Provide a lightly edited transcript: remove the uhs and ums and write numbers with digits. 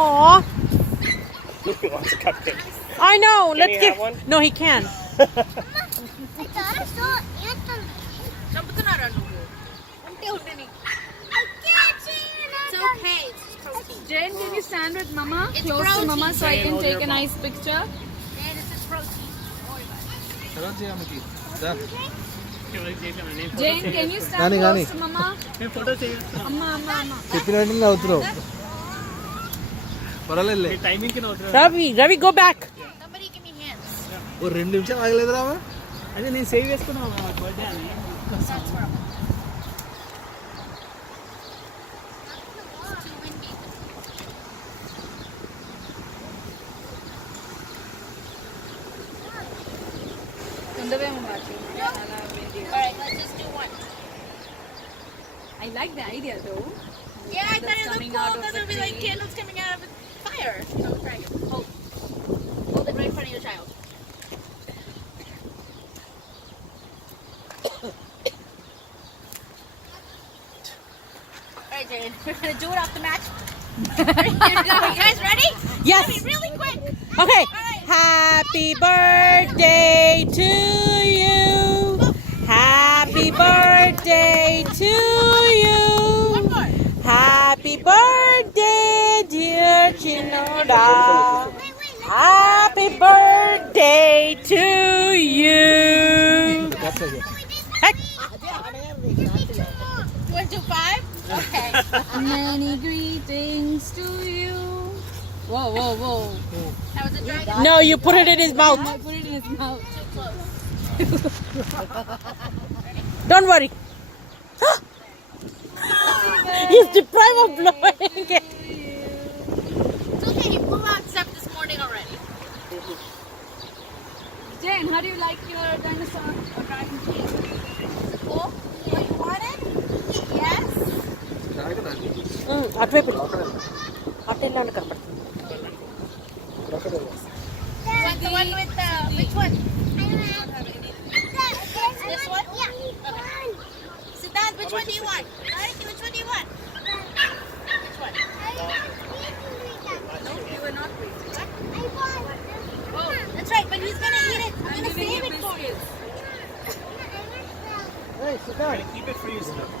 Aw. He wants a cupcake. I know. Can Let's he give. have one? No, he can. It's okay. It's protein. Jane, can you stand with Mama? It's Close to protein. Mama so I Jane, can hold take your a phone. nice picture. And it's just protein. Jane, can you stand Gani, close Gani. to Mama? Amma. చెప్పినట్టు అవుతున్నావు పర్వాలేదులే Ravi, go back. Somebody give me hands. ఓ 2 నిమిషాలు ఆగలేదురా ఆమె? అదే నేను save చేసుకున్నాను birthday అని That's for him. It's too windy. Tundave Mumbachi. Alright, let's just do one. I like the idea though. Yeah, I thought it Coming looked out cool of because the it would be like tree. candles coming out of a fire. So try it. Hold it right in front of your child. Alright, Jane. We're gonna do it off the match. Here we go. You guys ready? Yes. Ready, really quick. Okay. Alright. Happy birthday to you. Happy birthday to you. One more. Happy birthday, dear Chinoda. Happy birthday to you. Heck. You want to do 5? Okay. Many greetings to you. Whoa. That was a dragon. No, you put it in his mouth. I put it in his mouth. Too close. Don't worry. He's deprived of blowing it. It's okay. He blew out stuff this morning already. Jane, how do you like your dinosaur or dragon cake? Cool. What you wanted? Yes. అటువైపు అటు వెళ్ళాను కనపడుతుంది You want the one with the which one? This one? Yeah. Okay. Siddharth, which one do you want? Dorothy, which one do you want? Which one? No, you were not waiting. What? Oh, that's right, but he's gonna eat it. I'm gonna save it for you. keep it for yourself.